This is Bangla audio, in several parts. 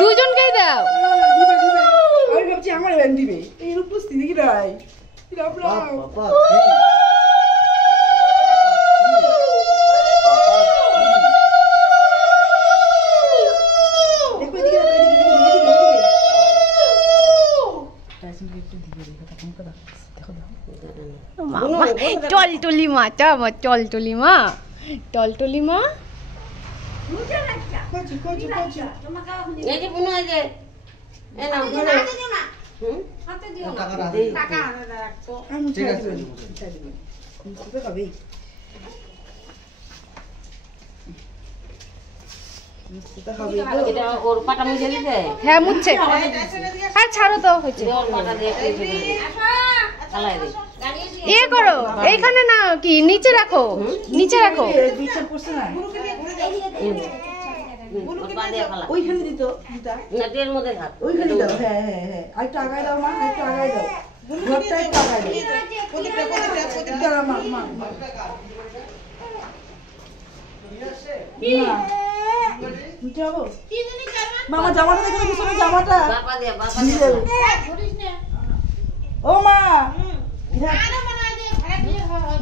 দুজনকেই দাও। আমি ভাবছি আমার দিবে এই উপস্থিতি কি নাই। টলটলি মা, টলটলি মা, টলটলি মা। হ্যাঁ মুছছে। আর ছাড়ো তো, হয়েছে। ইয়ে করো, এইখানে না কি নিচে রাখো, নিচে রাখো। ওইখানে দিত ওইখানে দাও। হ্যাঁ হ্যাঁ হ্যাঁ, আরেকটু আগায় দাও মা, আরেকটু আগায় দাও। ঘরটা একটু আগায় দাও। মামা জামাটা দেখে পিছনে জামাটা। ও মা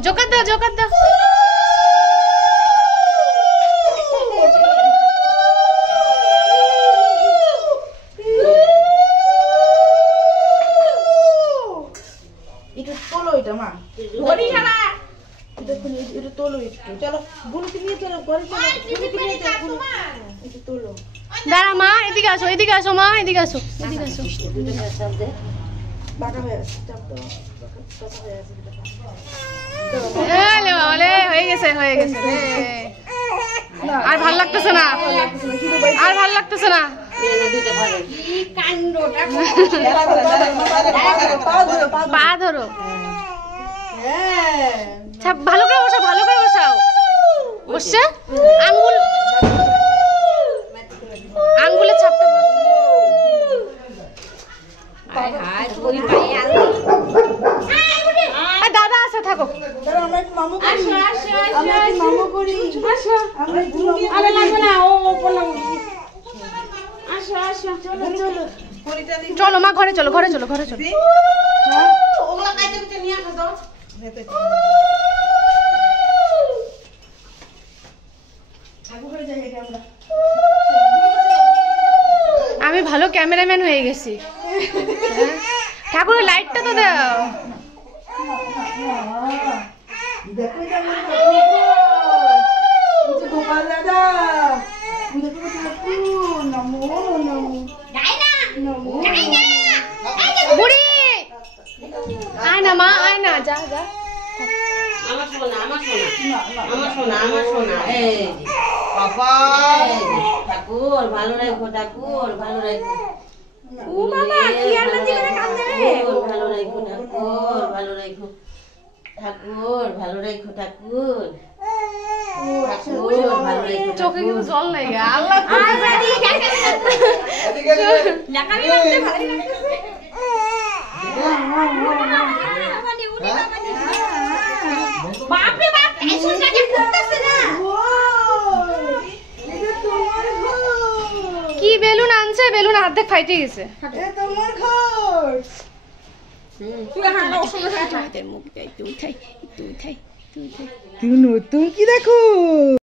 জোকার দাও, জোকার দাও। এটা তোলো, এটা মা এটা তোলো একটু। চলো বুনুকে নিয়ে চলো, ঘরে চলো। এটা তোলো। দাঁড়া মা, এদিকে আসো, এদিকে আসো মা, এদিকে আসো, এদিকে আসো। বাঁকা হয়ে আছে, চাপ দাও। বাঁকা হয়ে আছে, হয়ে গেছে, হয়ে গেছে। আর ভাল লাগতেছে না, আর ভাল লাগতেছে না। পা ধরো। ভালো করে বসাও, ভালো করে বসাও। বসছে আঙ্গুল, আঙ্গুলের ছাপটা। দাদা আছে, থাকো। চলো মা, ঘরে চলো, ঘরে চলো, ঘরে চলো। আমি ভালো ক্যামেরাম্যান হয়ে গেছি। ঠাকুরের লাইটটা তো দাও। বুড়ি আয় না মা, আয় না, যা যা। আমার সোনা, আমার সোনা, আমার সোনা, আমার সোনা। এই বাবা, ঠাকুর ভালো রাখো, ঠাকুর ভালো রাখো। ও বাবা, কি আর না জীবনে কাম দেবে। ভালো রাখো ঠাকুর, ভালো রাখো ঠাকুর, ভালো রাখো ঠাকুর। চোখে কিন্তু জল নাই। আল্লাহ কি বেলুন আনছে, বেলুন অর্ধেক ফাইটে গেছে। তুমি নতুন কি দেখো।